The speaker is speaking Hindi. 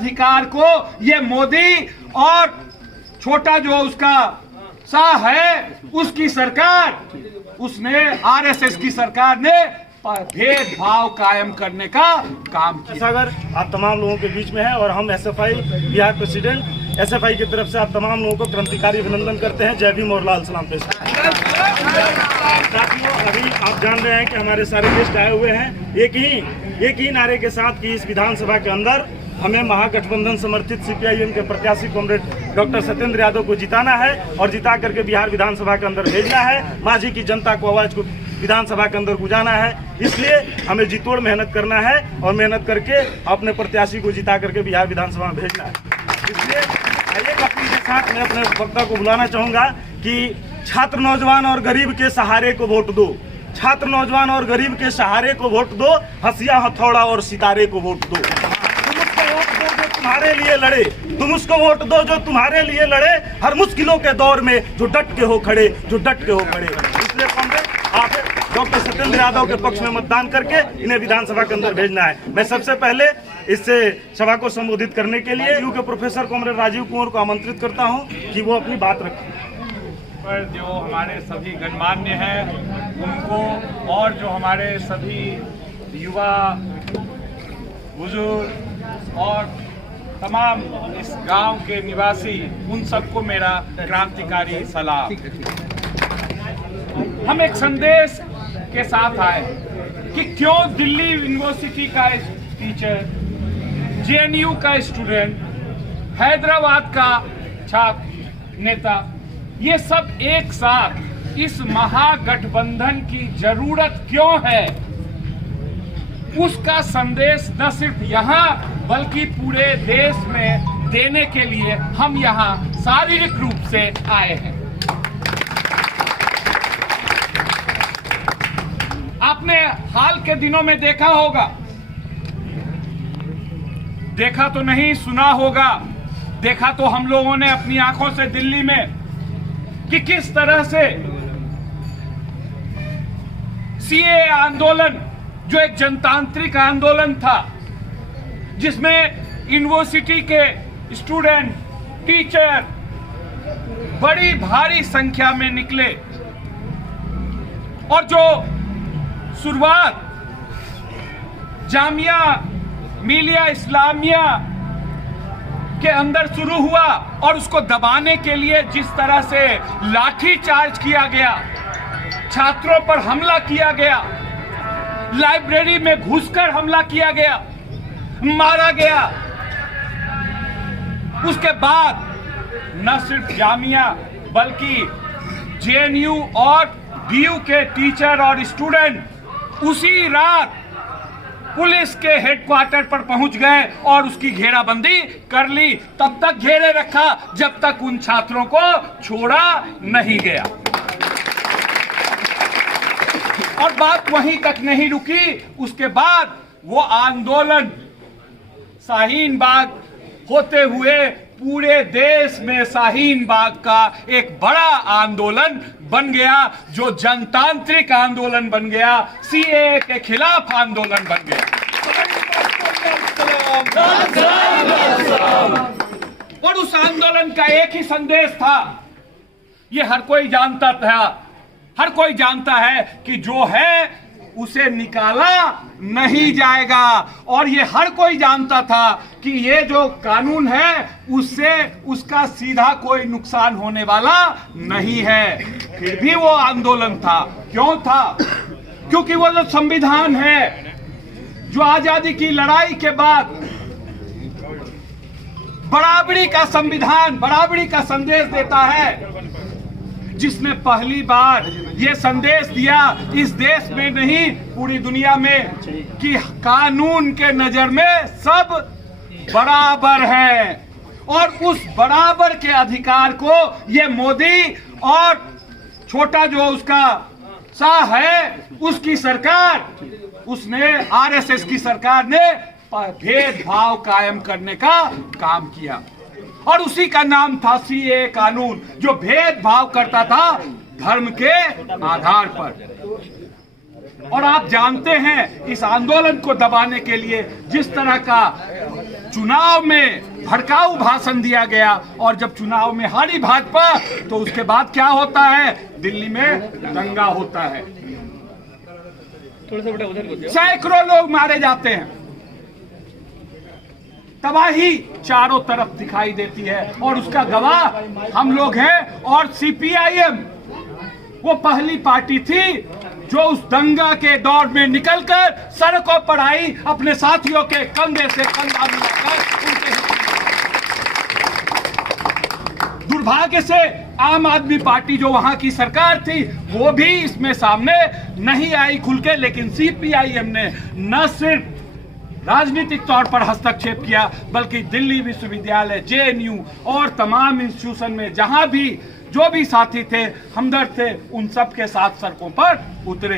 अधिकार को ये मोदी और छोटा जो उसका शाह है उसकी सरकार, उसने आरएसएस की सरकार ने भेदभाव कायम करने का काम किया। सागर आप तमाम लोगों के बीच में है और हम एसएफआई बिहार प्रेसिडेंट एसएफआई की तरफ से आप तमाम लोगों को क्रांतिकारी अभिनंदन करते हैं। जय भीम और लाल सलाम पेश। साथियों, अभी आप जान रहे हैं कि हमारे सारे गेस्ट आए हुए हैं एक ही नारे के साथ कि इस विधानसभा के अंदर हमें महागठबंधन समर्थित सीपीआईएम के प्रत्याशी कॉमरेड डॉक्टर सत्येंद्र यादव को जिताना है और जिता करके बिहार विधानसभा के अंदर भेजना है। माझी की जनता को आवाज को विधानसभा के अंदर गुजारना है। इसलिए हमें जीतोड़ मेहनत करना है और मेहनत करके अपने प्रत्याशी को जिता करके बिहार विधानसभा में भेजना है। इसलिए एक अपील के साथ मैं अपने वक्ता को बुलाना चाहूँगा कि छात्र, नौजवान और गरीब के सहारे को वोट दो। छात्र, नौजवान और गरीब के सहारे को वोट दो। हंसिया, हथौड़ा और सितारे को वोट दो। तुम्हारे लिए लड़े, तुम उसको वोट दो जो तुम्हारे लिए लड़े, हर मुश्किलों के दौर में जो डट के हो खड़े, जो डट के हो खड़े। इसलिए कांग्रेस आप डॉक्टर सत्येंद्र यादव के पक्ष में मतदान करके इन्हें विधानसभा के अंदर भेजना है। मैं सबसे पहले इससे सभा को संबोधित करने के लिए यू के प्रोफेसर कॉमरेड राजीव कुंवर को आमंत्रित करता हूं कि वो अपनी बात रखें। पर जो हमारे सभी गणमान्य हैं उनको और जो हमारे सभी युवा, बुजुर्ग और तमाम इस गांव के निवासी, उन सबको मेरा क्रांतिकारी सलाम। हम एक संदेश के साथ आए कि क्यों दिल्ली यूनिवर्सिटी का टीचर, जेएनयू का स्टूडेंट, हैदराबाद का छात्र नेता, ये सब एक साथ इस महागठबंधन की जरूरत क्यों है, उसका संदेश न सिर्फ यहाँ बल्कि पूरे देश में देने के लिए हम यहाँ शारीरिक रूप से आए हैं। आपने हाल के दिनों में देखा होगा, देखा तो नहीं, सुना होगा, देखा तो हम लोगों ने अपनी आंखों से दिल्ली में कि किस तरह से सीए आंदोलन, जो एक जनतांत्रिक आंदोलन था जिसमें यूनिवर्सिटी के स्टूडेंट, टीचर बड़ी भारी संख्या में निकले और जो शुरुआत जामिया मिलिया इस्लामिया के अंदर शुरू हुआ और उसको दबाने के लिए जिस तरह से लाठी चार्ज किया गया, छात्रों पर हमला किया गया, लाइब्रेरी में घुसकर हमला किया गया, मारा गया, उसके बाद न सिर्फ जामिया बल्कि जेएनयू और बीयू के टीचर और स्टूडेंट उसी रात पुलिस के हेडक्वार्टर पर पहुंच गए और उसकी घेराबंदी कर ली। तब तक घेरे रखा जब तक उन छात्रों को छोड़ा नहीं गया। और बात वहीं तक नहीं रुकी, उसके बाद वो आंदोलन शाहीन बाग होते हुए पूरे देश में शाहीन बाग का एक बड़ा आंदोलन बन गया, जो जनतांत्रिक आंदोलन बन गया, सीए के खिलाफ आंदोलन बन गया। और उस आंदोलन का एक ही संदेश था, ये हर कोई जानता था, हर कोई जानता है कि जो है उसे निकाला नहीं जाएगा। और ये हर कोई जानता था कि ये जो कानून है उससे उसका सीधा कोई नुकसान होने वाला नहीं है। फिर भी वो आंदोलन था। क्यों था? क्योंकि वो जो संविधान है, जो आजादी की लड़ाई के बाद बराबरी का संविधान, बराबरी का संदेश देता है, जिसने पहली बार ये संदेश दिया इस देश में नहीं पूरी दुनिया में कि कानून के नजर में सब बराबर हैं। और उस बराबर के अधिकार को ये मोदी और छोटा जो उसका शाह है उसकी सरकार, उसने आरएसएस की सरकार ने भेदभाव कायम करने का काम किया। और उसी का नाम था सीए कानून, जो भेदभाव करता था धर्म के आधार पर। और आप जानते हैं इस आंदोलन को दबाने के लिए जिस तरह का चुनाव में भड़काऊ भाषण दिया गया, और जब चुनाव में हारी भाजपा तो उसके बाद क्या होता है, दिल्ली में दंगा होता है, सैकड़ों लोग मारे जाते हैं, तबाही चारों तरफ दिखाई देती है, और उसका गवाह हम लोग हैं। और सीपीआईएम वो पहली पार्टी थी जो उस दंगा के दौर में निकलकर सड़कों पर आई, अपने साथियों के कंधे से कंधा मिलाकर उनके। दुर्भाग्य से आम आदमी पार्टी जो वहां की सरकार थी वो भी इसमें सामने नहीं आई खुल के, लेकिन सीपीआईएम ने न सिर्फ राजनीतिक तौर पर हस्तक्षेप किया बल्कि दिल्ली विश्वविद्यालय, जेएनयू और तमाम इंस्टीट्यूशन में जहां भी जो भी साथी थे, हमदर्द थे, उन सब के साथ सड़कों पर उतरे।